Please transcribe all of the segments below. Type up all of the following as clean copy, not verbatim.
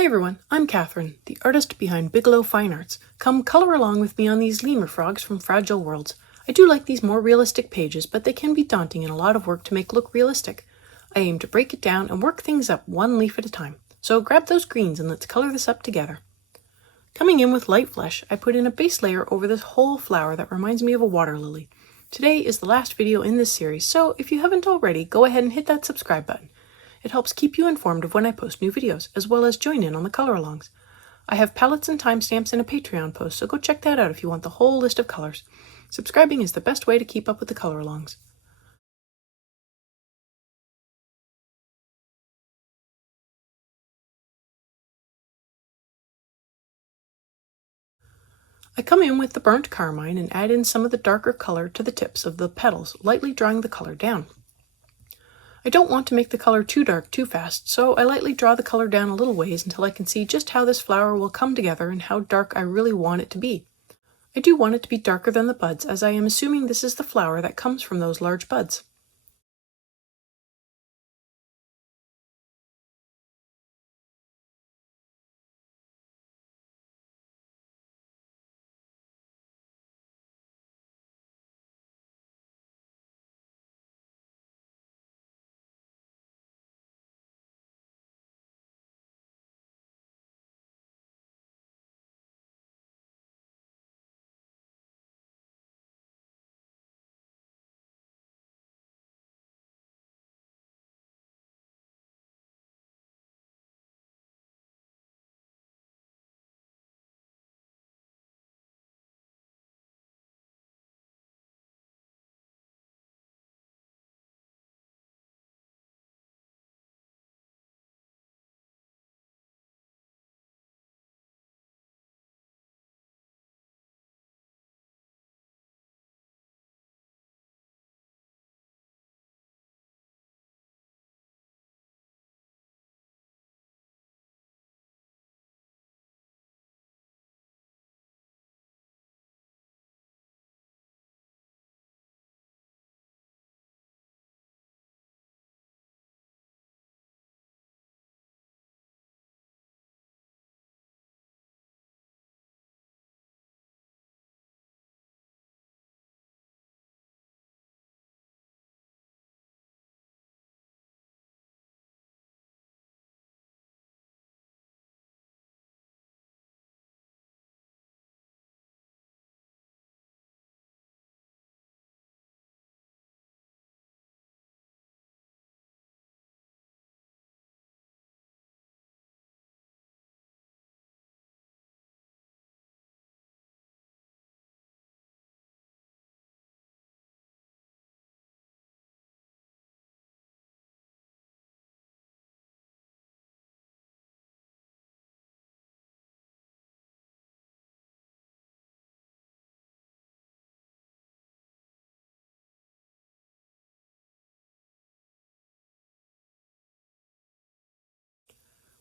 Hi everyone, I'm Catherine, the artist behind Bigelow Fine Arts. Come color along with me on these lemur frogs from Fragile Worlds. I do like these more realistic pages, but they can be daunting and a lot of work to make look realistic. I aim to break it down and work things up one leaf at a time. So grab those greens and let's color this up together. Coming in with light flesh, I put in a base layer over this whole flower that reminds me of a water lily. Today is the last video in this series, so if you haven't already, go ahead and hit that subscribe button. It helps keep you informed of when I post new videos, as well as join in on the color-alongs. I have palettes and timestamps in a Patreon post, so go check that out if you want the whole list of colors. Subscribing is the best way to keep up with the color-alongs. I come in with the burnt carmine and add in some of the darker color to the tips of the petals, lightly drawing the color down. I don't want to make the color too dark too fast, so I lightly draw the color down a little ways until I can see just how this flower will come together and how dark I really want it to be. I do want it to be darker than the buds, as I am assuming this is the flower that comes from those large buds.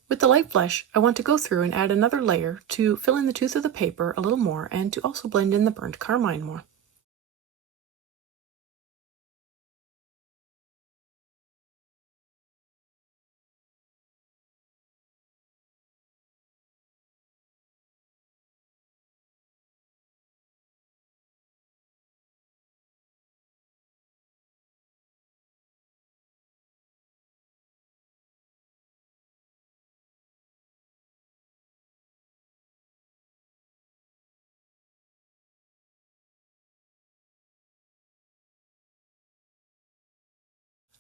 With the light flesh, I want to go through and add another layer to fill in the tooth of the paper a little more and to also blend in the burnt carmine more.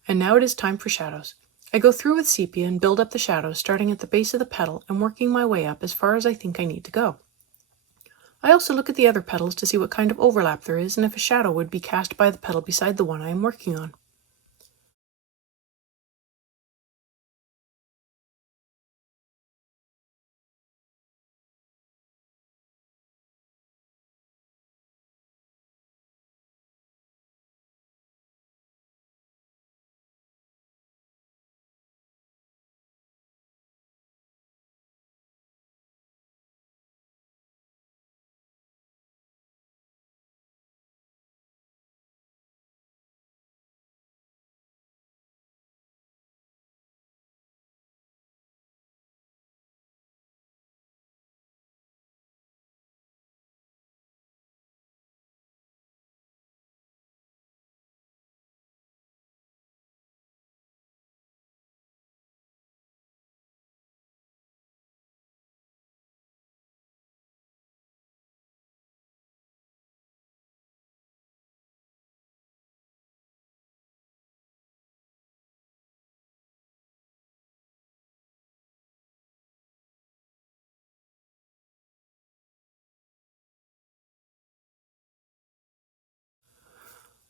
And now it is time for shadows. I go through with sepia and build up the shadows, starting at the base of the petal and working my way up as far as I think I need to go. I also look at the other petals to see what kind of overlap there is and if a shadow would be cast by the petal beside the one I am working on.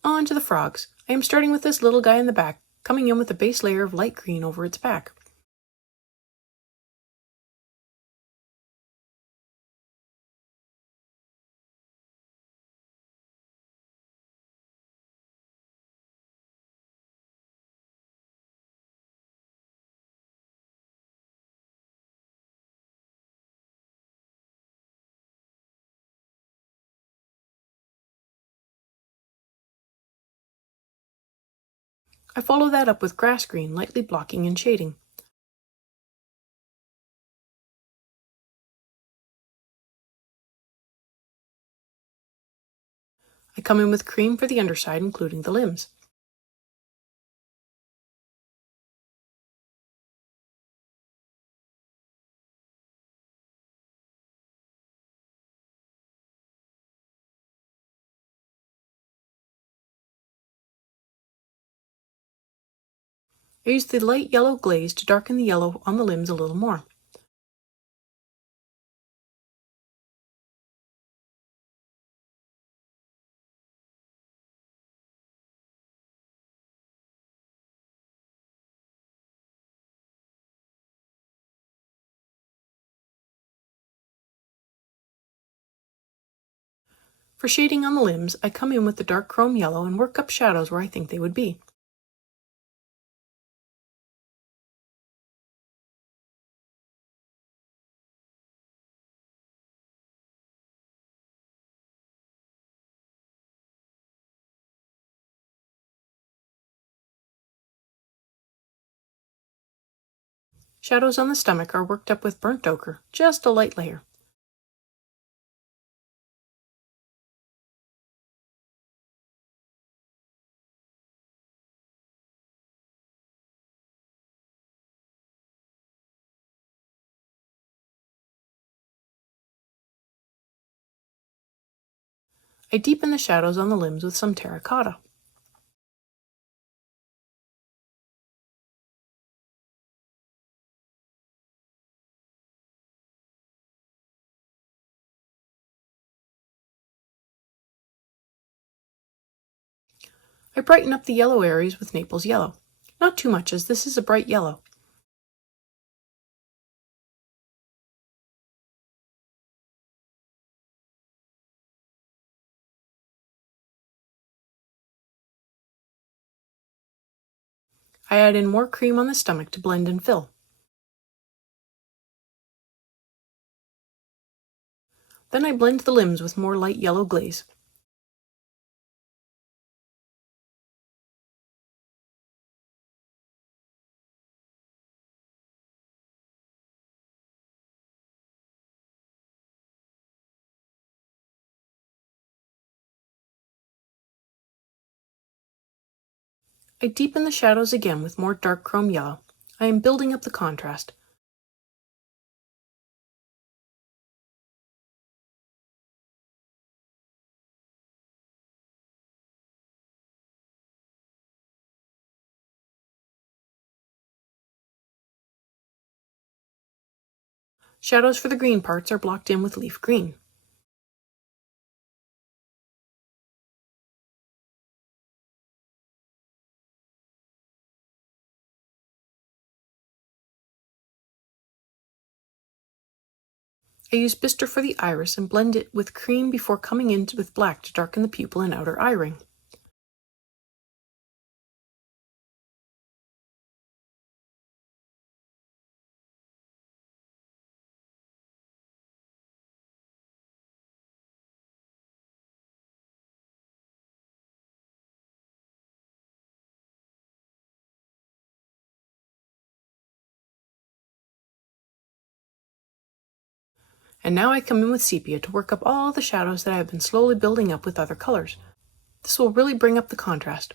On to the frogs. I am starting with this little guy in the back, coming in with a base layer of light green over its back. I follow that up with grass green, lightly blocking and shading. I come in with cream for the underside, including the limbs. I use the light yellow glaze to darken the yellow on the limbs a little more. For shading on the limbs, I come in with the dark chrome yellow and work up shadows where I think they would be. Shadows on the stomach are worked up with burnt ochre, just a light layer. I deepen the shadows on the limbs with some terracotta. I brighten up the yellow areas with Naples yellow. Not too much, as this is a bright yellow. I add in more cream on the stomach to blend and fill. Then I blend the limbs with more light yellow glaze. I deepen the shadows again with more dark chrome yellow. I am building up the contrast. Shadows for the green parts are blocked in with leaf green. I use bistre for the iris and blend it with cream before coming in with black to darken the pupil and outer eye ring. And now I come in with sepia to work up all the shadows that I have been slowly building up with other colors. This will really bring up the contrast.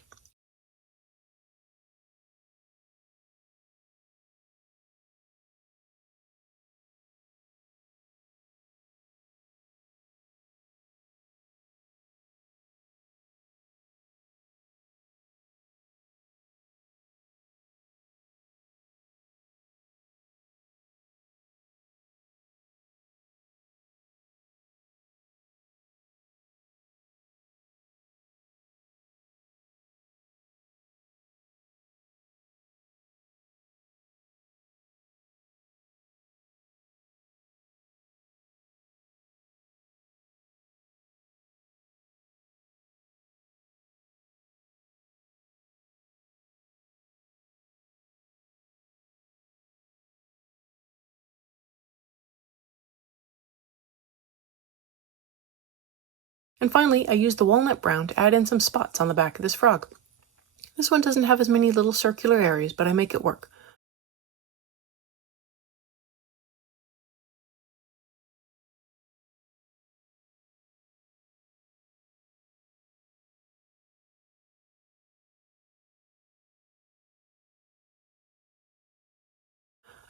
And finally, I used the walnut brown to add in some spots on the back of this frog. This one doesn't have as many little circular areas, but I make it work.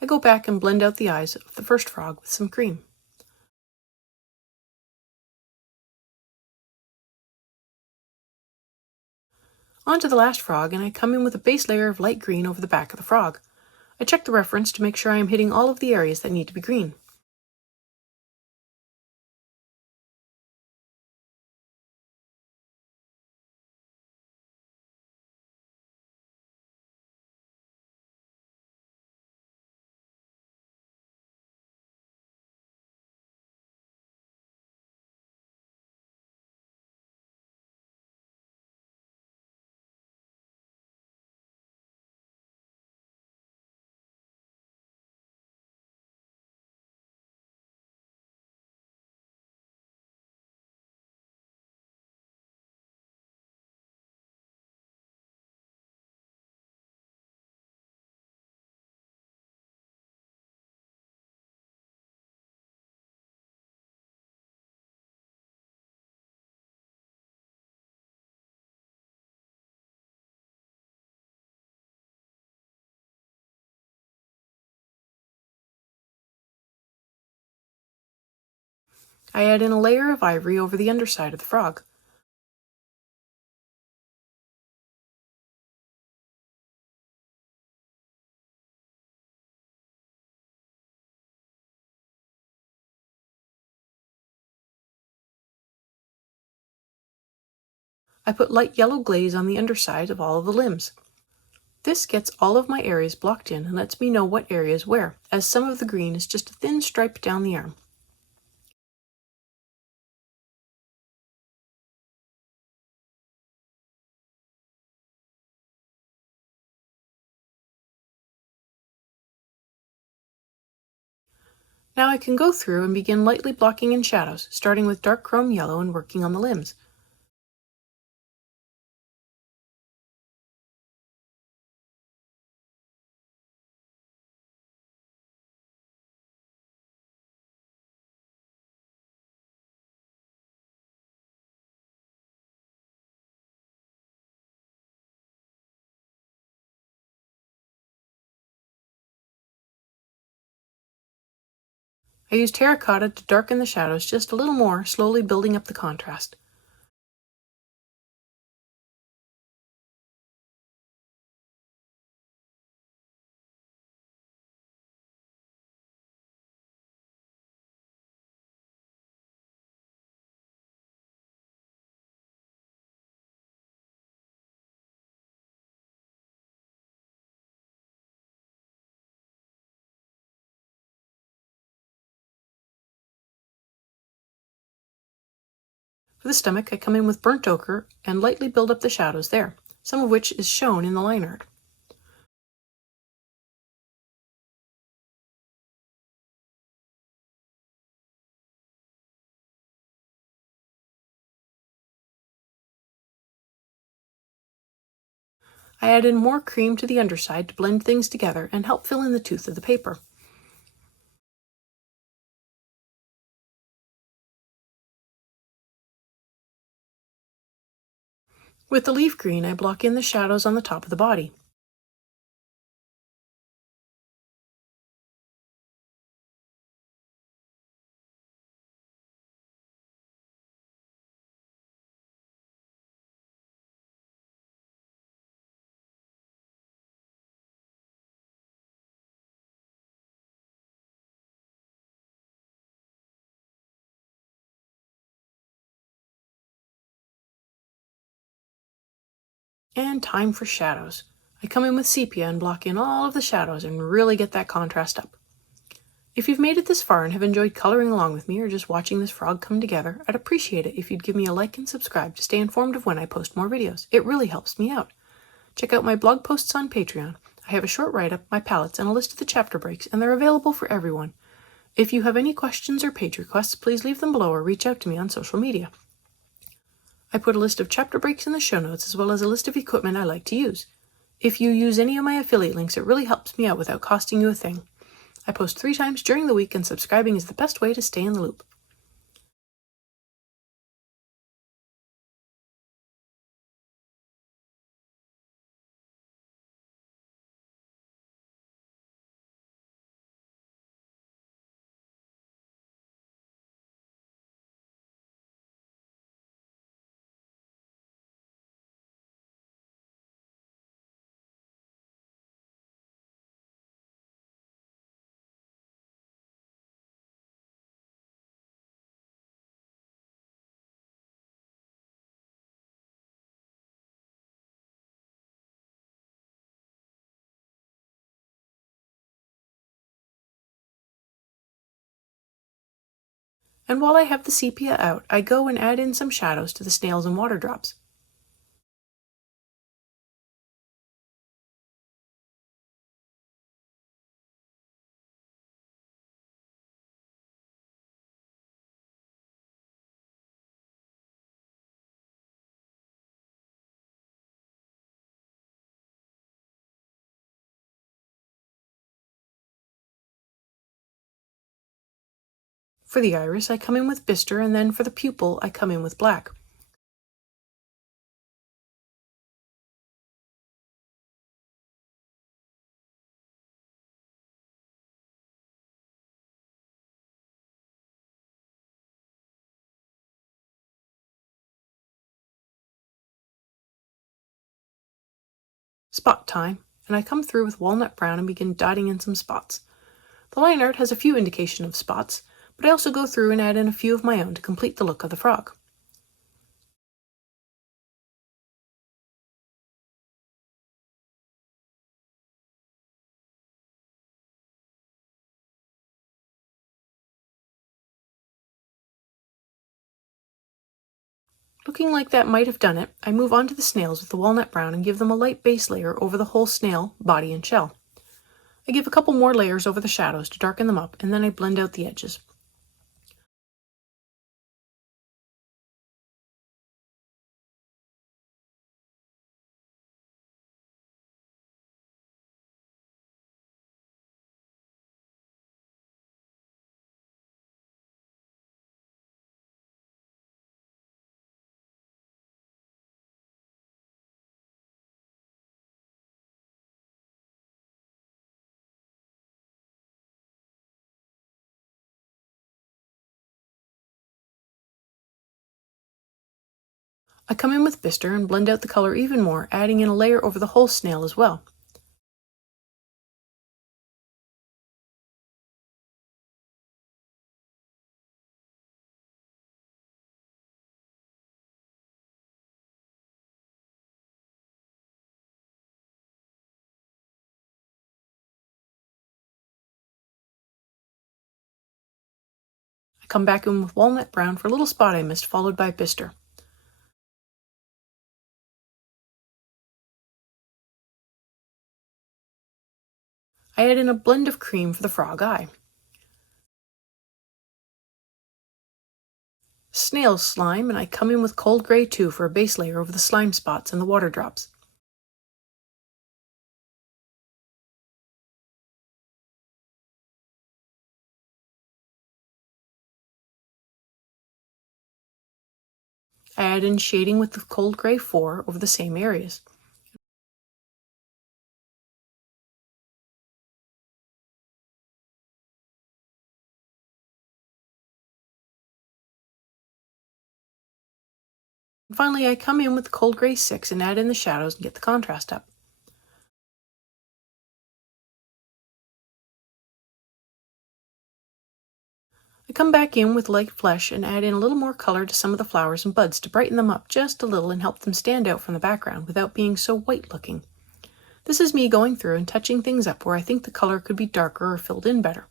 I go back and blend out the eyes of the first frog with some cream. On to the last frog, and I come in with a base layer of light green over the back of the frog. I check the reference to make sure I am hitting all of the areas that need to be green. I add in a layer of ivory over the underside of the frog. I put light yellow glaze on the underside of all of the limbs. This gets all of my areas blocked in and lets me know what area is where, as some of the green is just a thin stripe down the arm. Now I can go through and begin lightly blocking in shadows, starting with dark chrome yellow and working on the limbs. I use terracotta to darken the shadows just a little more, slowly building up the contrast. For the stomach, I come in with burnt ochre and lightly build up the shadows there, some of which is shown in the line art. I add in more cream to the underside to blend things together and help fill in the tooth of the paper. With the leaf green, I block in the shadows on the top of the body. And time for shadows. I come in with sepia and block in all of the shadows and really get that contrast up. If you've made it this far and have enjoyed coloring along with me or just watching this frog come together, I'd appreciate it if you'd give me a like and subscribe to stay informed of when I post more videos. It really helps me out. Check out my blog posts on Patreon. I have a short write-up, my palettes, and a list of the chapter breaks, and they're available for everyone. If you have any questions or page requests, please leave them below or reach out to me on social media. I put a list of chapter breaks in the show notes as well as a list of equipment I like to use. If you use any of my affiliate links, it really helps me out without costing you a thing. I post 3 times during the week, and subscribing is the best way to stay in the loop. And while I have the sepia out, I go and add in some shadows to the snails and water drops. For the iris, I come in with bistre, and then for the pupil, I come in with black. Spot time, and I come through with walnut brown and begin dotting in some spots. The line art has a few indication of spots, but I also go through and add in a few of my own to complete the look of the frog. Looking like that might have done it, I move on to the snails with the walnut brown and give them a light base layer over the whole snail, body and shell. I give a couple more layers over the shadows to darken them up, and then I blend out the edges. I come in with bistre and blend out the color even more, adding in a layer over the whole snail as well. I come back in with walnut brown for a little spot I missed, followed by bistre. I add in a blend of cream for the frog eye. Snail slime, and I come in with cold gray too for a base layer over the slime spots and the water drops. I add in shading with the cold gray 4 over the same areas. And finally, I come in with the cold gray 6 and add in the shadows and get the contrast up. I come back in with light flesh and add in a little more color to some of the flowers and buds to brighten them up just a little and help them stand out from the background without being so white looking. This is me going through and touching things up where I think the color could be darker or filled in better.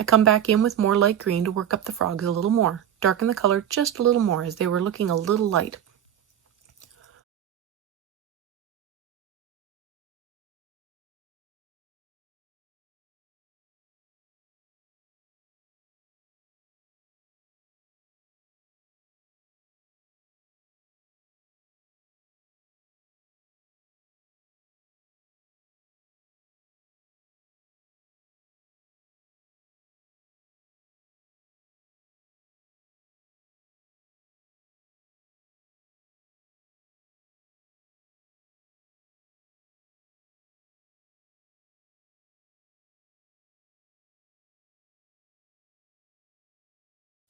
I come back in with more light green to work up the frogs a little more, darken the color just a little more as they were looking a little light.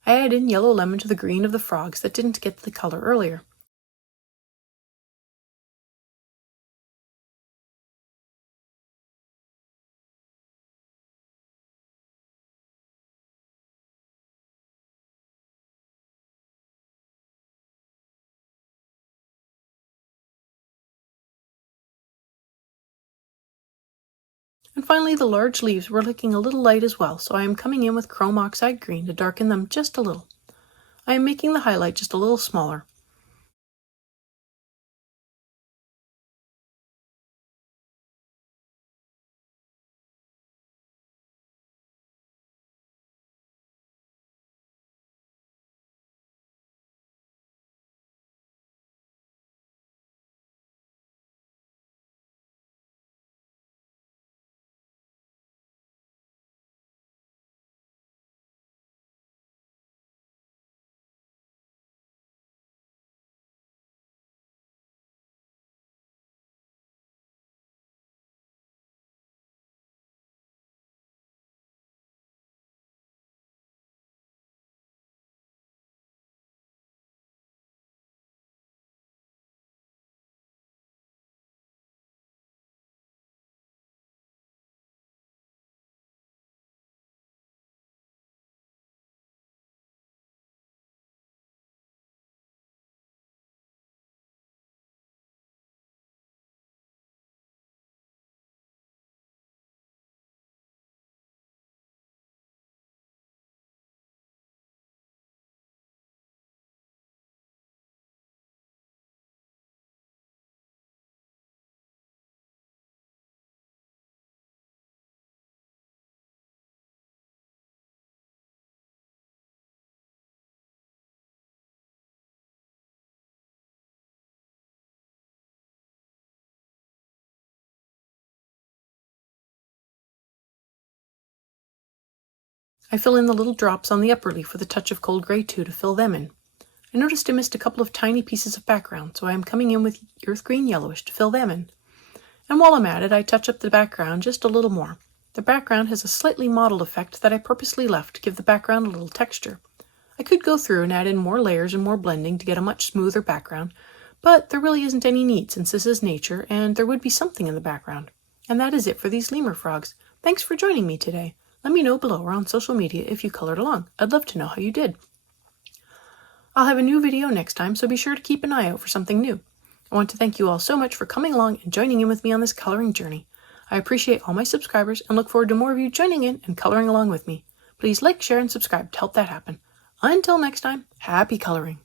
I add in yellow lemon to the green of the frogs that didn't get the color earlier. And finally, the large leaves were looking a little light as well, so I am coming in with chrome oxide green to darken them just a little. I am making the highlight just a little smaller. I fill in the little drops on the upper leaf with a touch of cold gray too to fill them in. I noticed I missed a couple of tiny pieces of background, so I am coming in with earth green yellowish to fill them in. And while I'm at it, I touch up the background just a little more. The background has a slightly mottled effect that I purposely left to give the background a little texture. I could go through and add in more layers and more blending to get a much smoother background, but there really isn't any need since this is nature and there would be something in the background. And that is it for these lemur frogs. Thanks for joining me today. Let me know below or on social media if you colored along. I'd love to know how you did. I'll have a new video next time, so be sure to keep an eye out for something new. I want to thank you all so much for coming along and joining in with me on this coloring journey. I appreciate all my subscribers and look forward to more of you joining in and coloring along with me. Please like, share, and subscribe to help that happen. Until next time, happy coloring!